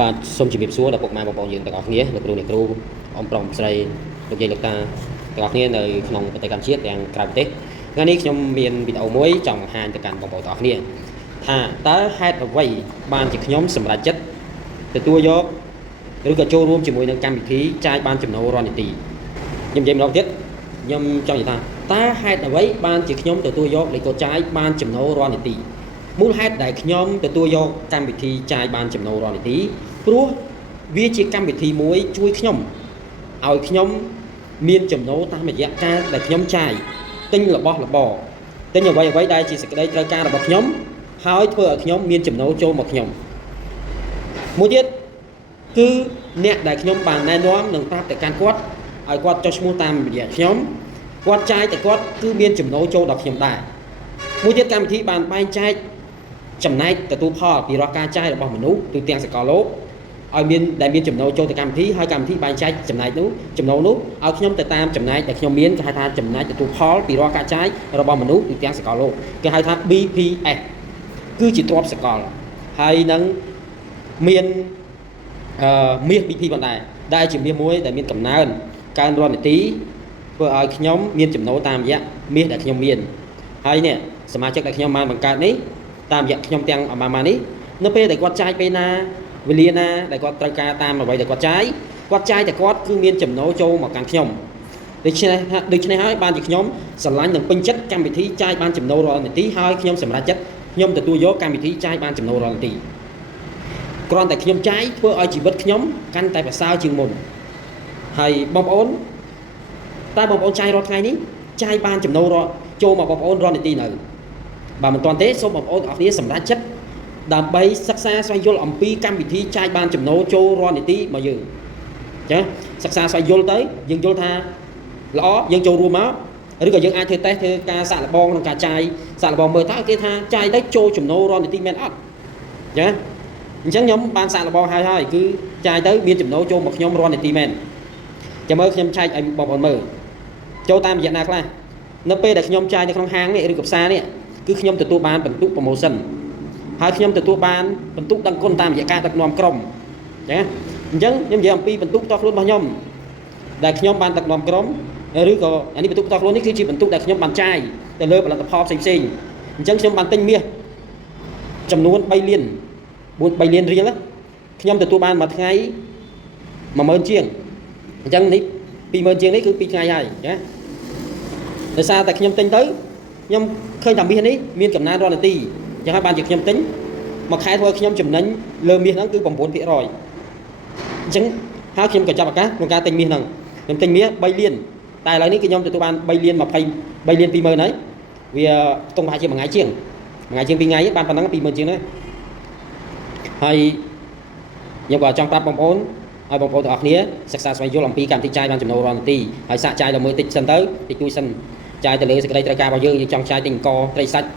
បាទសូមជម្រាបសួរដល់ពុកម៉ែបងប្អូនយើងទាំងអស់គ្នាលោកគ្រូអ្នកគ្រូអ៊ំប្រុសស្រីលោកយាយលោកតាទាំងអស់គ្នានៅក្នុងប្រទេសកម្ពុជាទាំងក្រៅប្រទេសថ្ងៃនេះខ្ញុំមានវីដេអូមួយចង់បង្ហាញទៅកាន់បងប្អូនទាំងអស់គ្នាថាតើហេតុអ្វីបានជាខ្ញុំសម្រេចចិត្តទទួលយកឬក៏ចូលរួមជាមួយនឹងកម្មវិធីចាយបានចំណូលរាល់នាទីខ្ញុំនិយាយម្ដងទៀតខ្ញុំចង់និយាយថាតើហេតុអ្វីបានជាខ្ញុំទទួលយកលេខកូដចាយបានចំណូលរាល់នាទីមូលហេតុដែលខ្ញុំទទួលយកកម្មវិធីចាយបានចំណូលរាល់នាទីព្រោះវាជាកម្មវិធីមួយជួយខ្ញុំឲ្យខ្ញុំមានចំណូលតាមរយៈការដែលខ្ញុំចាយទិញរបស់របរទិញអ្វីដែលជាសេចក្តីត្រូវការរបស់ខ្ញុំហើយធ្វើឲ្យខ្ញុំមានចំណូលចូលមកខ្ញុំមួយទៀតគឺអ្នកដែលខ្ញុំបានណែនាំនិងប្រាប់ទៅកាន់គាត់ឲ្យគាត់ចុះឈ្មោះតាមរយៈខ្ញុំគាត់ចាយតែគាត់គឺមានចំណូលចូលដល់ខ្ញុំដែរមួយទៀតកម្មវិធីបានបែងចែកចំណែកទទួលផលពីរាល់ការចាយរបស់មនុស្សទូទាំងសកលលោកឲ្យមានចំណូលចូលទៅកម្មវិធីហើយកម្មវិធីបែងចែកចំណែកនោះចំណូលនោះឲ្យខ្ញុំទៅតាមចំណែកដែលខ្ញុំមានគេហៅថាចំណែកទទួលផលពីរាល់ការចាយរបស់មនុស្សទូទាំងសកលលោកគេហៅថា BPS គឺជាទ្រព្យសកលហើយនឹងមានមាស BP ផងដែរដែលជាមាសមួយដែលមានកំណើនកើនរាល់នាទីធ្វើឲ្យខ្ញុំមានចំណូលតាមរយៈមាសដែលខ្ញុំមានហើយនេះសមាជិកដែលខ្ញុំបានបង្កើតនេះតាមរយៈខ្ញុំទាំងអមានេះនៅពេលដែលគាត់ចាយពេលណាវេលាណាដែលគាត់ត្រូវការតាមអ្វីដែលគាត់ចាយតែគាត់គឺមានចំណូលចូលមកកាន់ខ្ញុំដូច្នេះហើយបានជាខ្ញុំស្រឡាញ់និងពេញចិត្តកម្មវិធីចាយបានចំណូលរាល់នាទីហើយខ្ញុំសម្រេចចិត្តខ្ញុំទទួលយកកម្មវិធីចាយបានចំណូលរាល់នាទីគ្រាន់តែខ្ញុំចាយធ្វើឲ្យជីវិតខ្ញុំកាន់តែប្រសើរជាងមុនហើយបងប្អូនតែបងប្អូនចាយរាល់ថ្ងៃនេះចាយបានចំណូលចូលមកបងប្អូនរាល់នាទីនៅបើមិនទាន់ទេសូមបងប្អូនទាំងអស់គ្នាសម្រេចចិត្តដើម្បីសិក្សាស្វែងយល់អំពីកម្មវិធីចាយបានចំណូលចូលរាល់នាទីមកយើងចាសិក្សាស្វែងយល់ទៅយើងយល់ថាល្អយើងចូលរួមមកឬក៏យើងអាចធ្វើតេស្តធ្វើការសាកល្បងក្នុងការចាយសាកល្បងមើលតើគេថាចាយទៅចូលចំណូលរាល់នាទីមែនអត់ចាអញ្ចឹងខ្ញុំបានសាកល្បងហើយគឺចាយទៅមានចំណូលចូលមកខ្ញុំរាល់នាទីមែនចាំមើលខ្ញុំចែកឲ្យបងប្អូនមើលចូលតាមរយៈណាខ្លះនៅពេលដែលខ្ញុំចាយនៅក្នុងហាងនេះឬក៏ផ្សារនេះគឺខ្ញុំទទួលបានបន្ទុក promotion ហើយខ្ញុំទទួលបានបន្ទុកដឹងគុណតាមរយៈការដឹកនាំក្រុមចាអញ្ចឹងខ្ញុំនិយាយអំពីបន្ទុកតខ្លួនរបស់ខ្ញុំដែលខ្ញុំបានដឹកនាំក្រុមឬក៏អានេះបន្ទុកតខ្លួននេះគឺជាបន្ទុកដែលខ្ញុំបានចាយទៅលើផលិតផលផ្សេងអញ្ចឹងខ្ញុំបានទិញមាសចំនួន3លាន3លានរៀលខ្ញុំទទួលបានមួយថ្ងៃ10000ជាងអញ្ចឹងនេះ20000ជាងនេះគឺ2ថ្ងៃហើយចាដោយសារតែខ្ញុំទិញទៅខ្ញុំឃើញថាមាសនេះមានកំណើនរាល់នាទីអញ្ចឹងហើយបានជាខ្ញុំទិញមួយខែធ្វើខ្ញុំចំណេញលើមាសហ្នឹងគឺ9%អញ្ចឹងហើយខ្ញុំក៏ចាប់ឱកាសក្នុងការទិញមាសហ្នឹងខ្ញុំទិញមាស3លានតែឥឡូវនេះគឺខ្ញុំទទួលបាន3លាន20000ហើយវាខ្ទង់ប្រហែលជាមួយថ្ងៃជាង2ថ្ងៃបានប៉ុណ្ណឹង20000ជាងហ្នឹងហើយខ្ញុំក៏ចង់ប្រាប់បងប្អូនឲ្យបងប្អូនទាំងអស់គ្នាសិក្សាស្វែងយល់អំពីកម្មវិធីចាយបានចំណូលរាល់នាទីហើយសាកចាយដល់មើលតិចសិនទៅតិចតួចសិនចាយទៅលើសេចក្តីត្រូវការរបស់យើងចង់ចាយទិញអង្គត្រីសាច់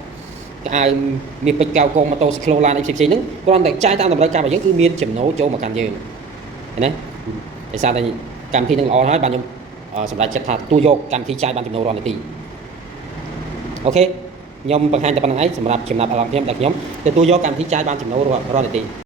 អាវមានពេជ្រកៅកងម៉ូតូស៊ីក្លូឡានអីផ្សេងៗហ្នឹងគ្រាន់តែចាយតាមតម្រូវការរបស់យើងគឺមានចំណូលចូលមកកាន់យើងឃើញទេដោយសារតែកម្មវិធីនឹងល្អហើយបានខ្ញុំសម្រេចចិត្តថាទទួលយកកម្មវិធីចាយបានចំណូលរាល់នាទីអូខេខ្ញុំបង្ហាញតែប៉ុណ្្នឹងឯងសម្រាប់ចំណាប់អារម្មណ៍ខ្ញុំដែលខ្ញុំទទួលយកកម្មវិធីចាយបានចំណូលរាល់នាទី